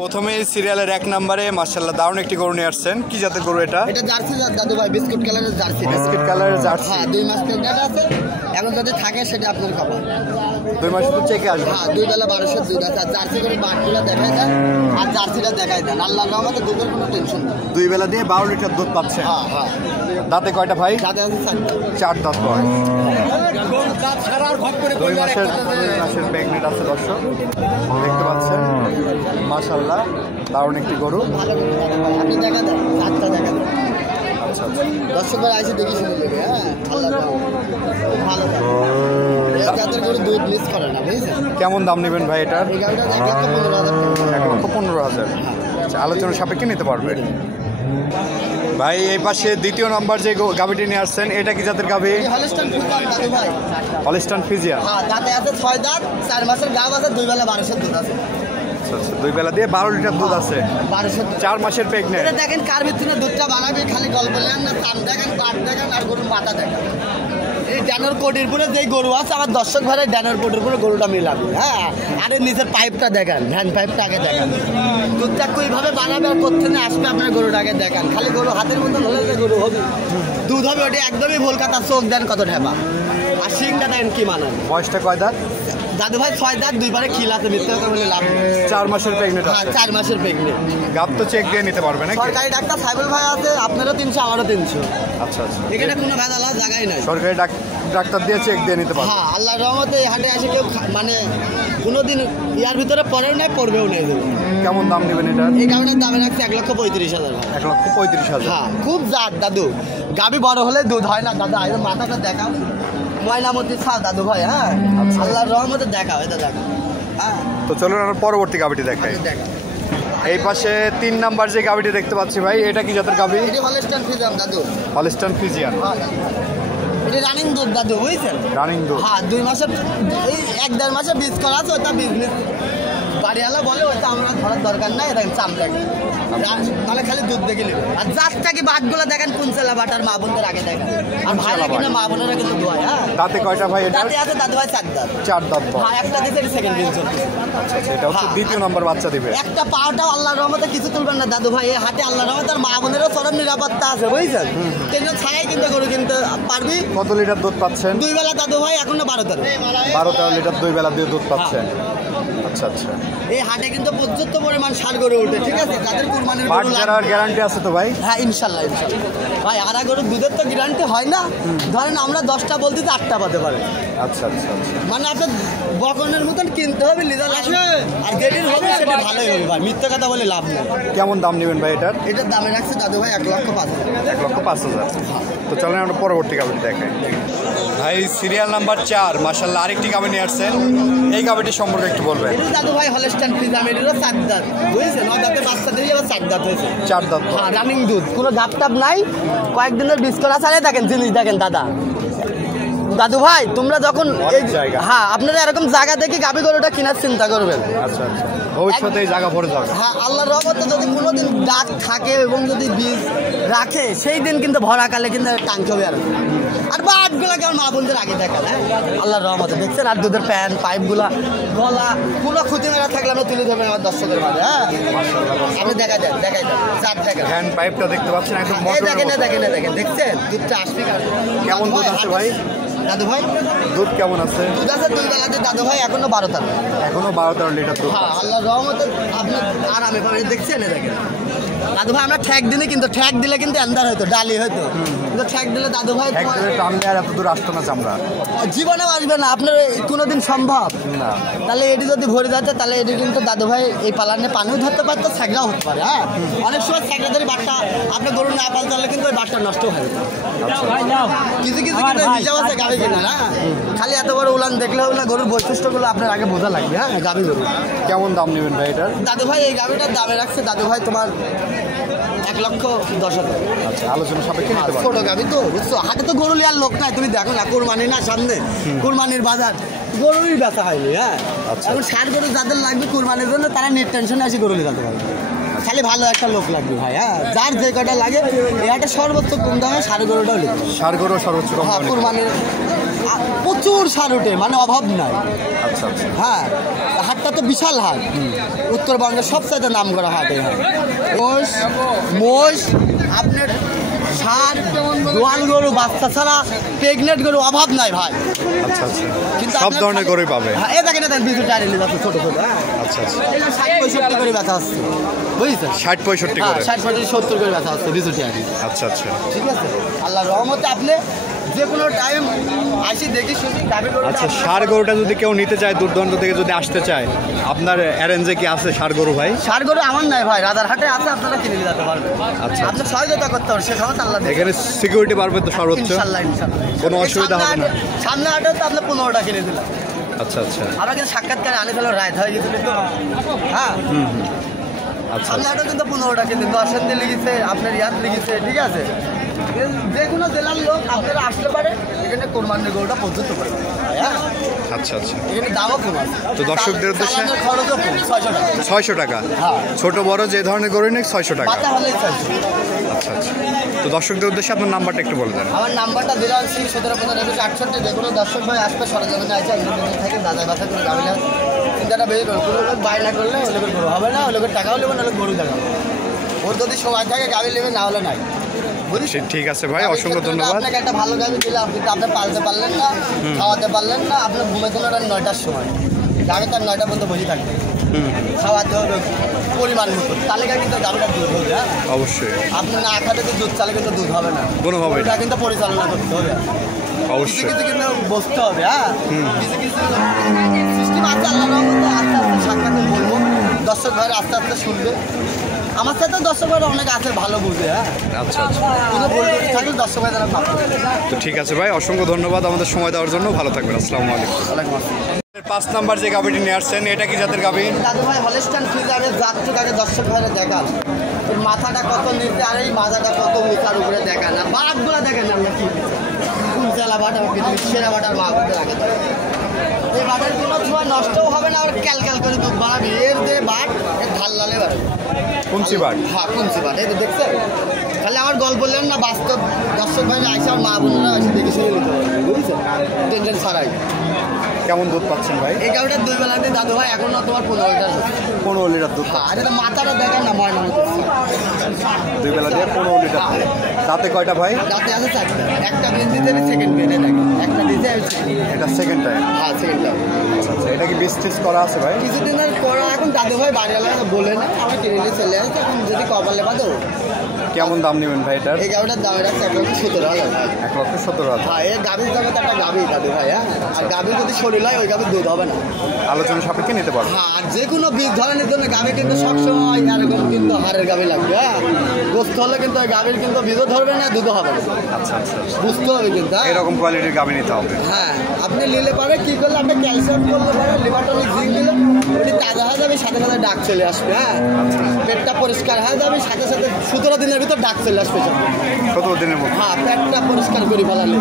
প্রথমে সিরিয়ালের 1 নম্বরে মাশাআল্লাহ দারুণ একটি গরু নিয়ে আসছেন। কি জাতের গরু এটা? এটা জার্সি জাত দাদু ভাই, বিস্কুট কালারের জার্সি। বিস্কুট কালারের জার্সি। হ্যাঁ, 2 মাস প্রেগন্যান্ট আছে। এখন যদি থাকে সেটা আপনার খবর। 2 মাস তো চেকে আসবে। হ্যাঁ, 2 বেলা 1200 দুধ আছে। জার্সি করে বাটগুলো দেখায় দেন আর জার্সিটা দেখায় দেন। আল্লাহর রহমতে দুধের কোনো টেনশন নেই। 2 বেলা দিয়ে 12 লিটার দুধ পাচ্ছে। হ্যাঁ হ্যাঁ। দাঁতে কয়টা ভাই? দাঁতে আছে 4 দাঁত বয়স। 2 মাসের প্রেগন্যান্ট আছে দর্শক, দেখতে পাচ্ছেন। মাশাআল্লাহ দারুণ একটি গরু। ভালো গরু ভাই, আপনি দেখা দেন, সাতটা দেখা দেন। আচ্ছা আচ্ছা, দর্শকরা আইসে দেখি শুনে নেবে। হ্যাঁ, আল্লাহর রহমতে ভালো এই জাতের গরু দুধ মিস করে না, বুঝছেন? কেমন দাম নেবেন ভাই এটার? এই গাড়িটা 1,15,000 টাকা। 1,15,000। আচ্ছা, আলোচনা সাপেক্ষে নিতে পারবে ভাই। এই পাশে 2 নম্বর যে গাভীটি নিয়ে আসছেন, এটা কি জাতের গাভী? হলস্টাইন ফ্রিজিয়ান দাদু ভাই। Holstein Friesian. হ্যাঁ, দাঁতে আছে 6 দাঁত, 4 মাসের গাভ আছে, 2 বেলা 1200 দুধ আছে। আচ্ছা আচ্ছা, 2 বেলা দিয়ে 12 লিটার দুধ আছে। 1200 দুধ। 4 মাসের প্রেগন্যান্ট। এটা দেখেন কার ভিতরে দুধটা বানাবে, খালি গল্প লেন না, কান দেখেন, পাট দেখেন আর গরুর মাথা দেখেন। এই ড্যানোর কোটির পুরে যেই গরু আছে, আমার দর্শক ভাইয়ের ড্যানোর কোটির পুরে গরুটা মিলাবে। হ্যাঁ, আরে নিচের পাইপটা দেখান, ভ্যান পাইপটা আগে দেখান। দুধটা কইভাবে বানাবে আর কোথেকে আসবে আপনার গরুটা আগে দেখান। খালি গরু হাতের মতন হলে যে গরু হবে, দুধ হবে, ওটা একদমই ভুল কথা। চোখ দেন কত ঢেবা, আর শিংটা দেন কি মানান। বয়সটা কয় দাঁত? দাদু ভাই 6 দাঁত, 2 বারে খিল আছে, মিথ্যা কথা বলে লাভ নেই। 4 মাসের প্রেগন্যান্ট হ্যাঁ, আছে। 4 মাসের প্রেগন্যান্ট। গাব তো চেক দিয়ে নিতে পারবে নাকি? সরকারি ডাক্তার সাইবুল ভাই আছে, আপনারও 300 আমারও 300। আচ্ছা আচ্ছা, এখানে কোনো ভেজাল জায়গায় নাই। সরকারি ডাক্তার দিয়ে চেক দিয়ে নিতে পারবে। হ্যাঁ, আল্লাহর রহমতে এই হাটে আসে কেউ মানে কোনোদিন ইয়ার ভিতরে পরেও নাই, পড়বেও নাই। কেমন দাম নেবেন এটার? এই গাভিটার দামে রাখছে 1,35,000 ভাই। 1,35,000। হ্যাঁ, খুব জাত দাদু। গাভি বড় হলে দুধ হয় না দাদা। এই মাথাটা দেখাও, ময়নামতি ছাও দাদু ভাই। হ্যাঁ, আল্লাহর রহমতে দেখাও, এটা দেখাও। হ্যাঁ, তো চলুন আমরা পরবর্তী গাভিটি দেখাই। দেখাও। এই পাশে 3 নাম্বার যে গাভিটি দেখতে পাচ্ছি ভাই, এটা কি জাতের গাভি? এটি হলস্টাইন ফ্রিজিয়ান দাদু। Holstein Friesian. এটা রানিং দুধ দাদু, বুঝছেন? রানিং দুধ। হ্যাঁ, 2 মাসের, এই 1-1.5 মাসে বীজ করা আছে, ওটা বিজনেস বাড়িওয়ালা বলে, ওটা আমরা ধরার দরকার নাই। এটা চামড়া তাহলে খালি দুধ দেখে নেবে। আর জাতটা কি বাটগুলো দেখেন, কোন চেলা বাটার মা বোনদের আগে দেখেন। আর ভাইরা কিনা মা বোনেরা কিন্তু দোয়া। হ্যাঁ, দাঁতে কয়টা ভাই এটা? দাঁতে আছে দাদু ভাই 4 দাঁত। 4 দাঁত। হ্যাঁ, একটা দিতে সেকেন্ড দিন চলছে। আচ্ছা আচ্ছা, এটা হচ্ছে 2য় নম্বর বাচ্চা দিবে। একটা পাওয়াটাও আল্লাহর রহমতে কিছু তুলবেন না দাদু ভাই। এই হাটে আল্লাহর রহমতে আর মা বোনেরও চরম নিরাপত্তা আছে, বুঝছেন? টেনশন ছাড়াই কিন্তু গরু কিনতে পারবি। কত লিটার দুধ পাচ্ছেন? 2 বেলা দাদু ভাই, এখনো 12-13 লিটার 2 বেলা দিয়ে দুধ পাচ্ছেন। আচ্ছা আচ্ছা, এই হাটে কিন্তু পর্যাপ্ত পরিমাণ ষাঁড় গরু উঠে, ঠিক আছে? যাদের কুরবানির বাট গরু যারা গ্যারান্টি আছে তো ভাই? হ্যাঁ, ইনশাল্লাহ ইনশাল্লাহ ভাই। আড়া গরুর দুধের তো গ্যারান্টি হয় না। ধরেন আমরা 10টা বলতে 8টা পাতে পারে। আচ্ছা আচ্ছা আচ্ছা, মানে আপনার বকনের মতন কিনতে হবে, লিজার আর যেটির হবে সেটা ভালোই হবে ভাই, মিথ্যা কথা বলে লাভ নেই। কেমন দাম নেবেন ভাই এটার? এটার দামে রাখছে দাদু ভাই 1,05,000। 1,05,000। তো চলেন আমরা পরবর্তী গাভিটি দেখাই ভাই। সিরিয়াল নাম্বার 4 মাশাআল্লাহ আরেকটি গাভি নিয়ে আসছেন। এই গাভিটি সম্পর্কে একটু বলবেন। এটা দাদু ভাই হলস্টাইন ফ্রিজিয়ান, এটারও 4 দাঁত, বুঝছেন? 9 দাঁতে বাচ্চা দিয়ে আবার 4 দাঁত হয়েছে। 4 দাঁত। হ্যাঁ, রানিং দুধ, কোনো দাঁত টাপ নাই। কয়েকদিনের বীজ করা ছাড়াই দেখেন, জিনিস দেখেন দাদা। দাদু ভাই তোমরা যখন এই জায়গা, হ্যাঁ, আপনারা এরকম জায়গা দেখে গাভি গরুটা কেনার চিন্তা করবেন। আচ্ছা আচ্ছা, ভবিষ্যতে এই জায়গা ভরে যাবে। হ্যাঁ, আল্লাহর রহমতে যদি কোনোদিন ডাক থাকে এবং যদি বীজ রাখে, সেই দিন কিন্তু ভরাকালে কিন্তু টাঙ্কি হবে। আর বাটগুলা কেমন মা বোনদের আগে দেখাল। হ্যাঁ, আল্লাহর রহমতে দেখছেন। আর দুধের প্যান পাইপগুলা গলা কোনো ক্ষতি মেরা থাকলে আমরা তুলে ধরবেন আমার দর্শকের মাঝে। হ্যাঁ, আপনি দেখাই দেন চার দেখা হ্যান্ড পাইপটা দেখতে পাচ্ছেন একদম দেখেন দেখছেন। দুধটা আসবে কেমন দুধ আছে ভাই দাদু ভাই? দুধ কেমন আছে? দুধ আছে 2 বেলাতে দাদু ভাই, এখনো 12-13। এখনো 12-13 লিটার দুধ। হ্যাঁ, আল্লাহর রহমতে আপনি আরামে পাবেন। দেখছেন দেখেন দাদু ভাই, আমরা ঠ্যাক দিলে কিন্তু, ঠ্যাক দিলে কিন্তু এন্দার হয়তো, ডালি হয়তো, কিন্তু ঠ্যাক দিলে দাদু ভাই টানলে আর এত দূর আসতো না চামড়া, জীবনেও আসবে না। আপনার কোনোদিন সম্ভব না। তাহলে এটি যদি ভরে যাচ্ছে, তাহলে এটি কিন্তু দাদু ভাই এই পালানে পানিও ধরতে পারতো, ছ্যাগড়াও হতে পারে। হ্যাঁ, অনেক সময় ছ্যাগড়া ধরে বাটটা আপনি গরু না পাল, তাহলে কিন্তু ওই বাটটা নষ্ট হয়ে যায়। কিছু কিছু কিন্তু হিসাব আছে গাভি কিনা। হ্যাঁ, খালি এত বড় উলান দেখলে হবে না, গরুর বৈশিষ্ট্যগুলো আপনার আগে বোঝা লাগবে। হ্যাঁ, গাভি গরু। কেমন দাম নেবেন ভাই এটার? দাদু ভাই এই গাভিটার দামে রাখছে দাদু ভাই তোমার 1,10,000। আচ্ছা, আলোচনা সাপেক্ষে নিতে পারবেন। ছোট গাভি তো, বুঝছো? হাটে তো গরু লিয়ার লোক নাই, তুমি দেখো না, কুরবানি না সামনে, কুরবানির বাজার, গরুরই ব্যথা হয়নি। হ্যাঁ, এখন ষাঁড় গরু যাদের লাগবে কুরবানির জন্য, তারা নেট টেনশনে আসি গরু নিতে পারবে। খালি ভালো একটা লোক লাগবে ভাই। হ্যাঁ, যার যে কটা লাগে, এই হাটে সর্বোচ্চ কম দামে ষাঁড় গরুটাও লিখবে। ষাঁড় গরু সর্বোচ্চ কম হ্যাঁ, কুরবানির প্রচুর সার ওঠে, মানে অভাব নাই। আচ্ছা আচ্ছা। হ্যাঁ, হাটটা তো বিশাল হাট, উত্তরবঙ্গের সবচাইতে নাম করা হাট এই হাট। মোষ মোষ আপনার সার, দোয়াল গরু, বাচ্চা ছাড়া প্রেগনেন্ট গরু অভাব নাই ভাই। আচ্ছা আচ্ছা, কিন্তু সব ধরনের গরুই পাবে। হ্যাঁ, এই দেখেন এটা বিজু টায়ার এনে যাচ্ছে ছোটো ছোটো। আচ্ছা আচ্ছা, 60-65 করে ব্যথা হচ্ছে, বুঝেছেন? 60-65 করে। 60-70 করে ব্যথা হচ্ছে বিজু টায়ার। আচ্ছা আচ্ছা, ঠিক আছে, আল্লাহ রহমতে আপনি যে কোনো টাইম আসি দেখি শুনি গাভী গরু। আচ্ছা, ষাঁড় গরুটা যদি কেউ নিতে চায়, দূর দূরান্ত থেকে যদি আসতে চায়, আপনার অ্যারেঞ্জে কি আছে ষাঁড় গরু ভাই? ষাঁড় গরু আমার নাই ভাই, রাজারহাটে আছে, আপনারা কিনে নিয়ে যেতে পারবেন। আচ্ছা, আপনি সহযোগিতা করতে হবে, সে সময় আল্লাহ দেবে। এখানে সিকিউরিটি পারবে তো সর্বোচ্চ? ইনশাল্লাহ ইনশাল্লাহ, কোনো অসুবিধা হবে না? সামনে হাটে তো আপনি 15টা কিনে দিলাম। আচ্ছা আচ্ছা, আমরা কিন্তু সাক্ষাৎকারে আনে ফেলো রায় হয়ে গেছিল তো। হ্যাঁ, আচ্ছা সামনে হাটে কিন্তু 15টা কিনে 10 দিন লেগেছে, আপনার ইয়াদ লেগেছে। ঠিক আছে, যে কোনো জেলার লোক আপনারা আসতে পারে, এখানে কোরবানির গরুটা পর্যন্ত করে। হ্যাঁ, আচ্ছা আচ্ছা। এখানে দামও কম আছে। তো দর্শকদের উদ্দেশ্যে চালানের খরচও কম, 600 টাকা। 600 টাকা? হ্যাঁ, ছোট বড় যে ধরনের গরু নেই 600 টাকা। পাতা হলেই 600। আচ্ছা আচ্ছা, তো দর্শকদের উদ্দেশ্যে আপনার নাম্বারটা একটু বলে দেন। আমার নাম্বারটা 016-17-25-68। যে কোনো দর্শক ভাই আসবে সরজমিনে আছে, থেকে দাদা বাসা করে গাড়ি চিন্তাটা বেরিয়ে করবে। কোনো লোক বাই না করলে ওই লোকের গরু হবে না, ওই লোকের টাকাও নেবে না, গরু দেখাবে। ওর যদি সময় থাকে গাড়ি নেবে, না হলে নাই। ঠিক আছে ভাই, অসংখ্য ধন্যবাদ। আপনাকে একটা ভালো গাড়ি দিলাম, কিন্তু আপনি পালতে পারলেন না, খাওয়াতে পারলেন না, আপনার ঘুমেছিল 9টার সময়, গাড়ি তার 9টা পর্যন্ত বসে থাকবে, খাওয়াতে হবে পরিমাণ মতো, তাহলে কিন্তু গাড়িটা দুধ হবে। হ্যাঁ, অবশ্যই। আপনি না খাতে তো দুধ চালে কিন্তু দুধ হবে না, কোনোভাবে এটা কিন্তু পরিচালনা করতে হবে। অবশ্যই কিছু কিন্তু বসতে হবে। হ্যাঁ, কিছু কিছু সিস্টেম আছে, আল্লাহ রহমতে আস্তে আস্তে সাক্ষাৎ বলবো, দর্শক ভাইরা আস্তে আস্তে শুনবে। আমার সাথে দর্শক ভাইরা অনেক আছে, ভালো বুঝে। হ্যাঁ, আচ্ছা আচ্ছা, কোনো ভুল ত্রুটি থাকলে দর্শক ভাই তারা ভাববে। তো ঠিক আছে ভাই, অসংখ্য ধন্যবাদ আমাদের সময় দেওয়ার জন্য। ভালো থাকবেন, আসসালামু আলাইকুম। ওয়ালাইকুম আসসালাম। 5 নাম্বার যে গাভিটি নিয়ে আসছেন, এটা কি জাতের গাভি? দাদু ভাই হলস্টাইন ফ্রিজারের জাতটুকু আগে দর্শক ভাইরা দেখান, ওর মাথাটা কত নিচে আর এই মাথাটা কত উঁচার উপরে দেখান, আর বাটগুলো দেখেন না, আমরা কি কোন জেলা বাট, আমার পৃথিবীর সেরা বাটার মা করতে রাখে। এই বাটের কোনো সময় নষ্টও হবে না, আর ক্যালক্যাল করে দুধ বাড়াবে। এর যে বাট, এর ঢাল লালে বাড়বে। কুঞ্চি বাট? হ্যাঁ, কুঞ্চি বাট। এই তো দেখছেন, তাহলে আমার গল্প বললেন না, বাস্তব দর্শক ভাইরা আইসে, আমার মা বোনেরা এসে দেখে শুনে নিতে পারবে, বুঝেছেন, টেনশন ছাড়াই। কেমন দুধ পাচ্ছেন ভাই? এই গাড়িটা 2 বেলাতে দাদু ভাই এখন না তোমার 15 লিটার। 15 লিটার দুধ। আর এটা মাথাটা দেখেন না, ময়না মতো। 2 বেলা দিয়ে 15 লিটার। দাঁতে কয়টা ভাই? দাঁতে আছে 4টা, একটা বেন দিতে সেকেন্ড বেনে দেখেন, একটা দিতে এটা সেকেন্ড টাইম? হ্যাঁ, সেকেন্ড টাইম। আচ্ছা, এটা কি বিস টিস করা আছে ভাই? কিছুদিনের করা, এখন দাদু ভাই বাড়িওয়ালা বলে না, আমি কিনে নিয়ে চলে আসছি, এখন যদি কপালে বাঁধো। কেমন দাম নেবেন ভাই এটার? এই গাড়িটার দাম রাখছে 1,17,000। 1,17,000। হ্যাঁ, এই গাভীর জগতে একটা গাভী দাদু ভাই। হ্যাঁ, আর গাভী যদি শরীর হয়, ওই গাভীর দুধ হবে না। আলোচনা সাপেক্ষে নিতে পারবো। হ্যাঁ, আর যে কোনো বীজ ধরনের জন্য গাভী কিন্তু সবসময় এরকম কিন্তু হাড়ের গাভী লাগবে। হ্যাঁ, গোস্ত হলে কিন্তু ওই গাভীর কিন্তু বীজও ধরবে না, দুধও হবে না। আচ্ছা আচ্ছা, বুঝতে হবে কিন্তু। হ্যাঁ, এরকম কোয়ালিটির গাভি নিতে হবে। হ্যাঁ, আপনি নিলে পারে কি করলে, আপনি ক্যালসিয়াম করলে পারে, লিভার টনিক জিঙ্ক দিলে ওটি তাজা হয়ে যাবে, সাথে সাথে ডাক চলে আসবে। হ্যাঁ, পেটটা পরিষ্কার হয়ে যাবে, সাথে সাথে 17 দিনের ভিতর ডাক চলে আসবে। 17 দিনের মধ্যে? হ্যাঁ, পেটটা পরিষ্কার করে ফেলালে।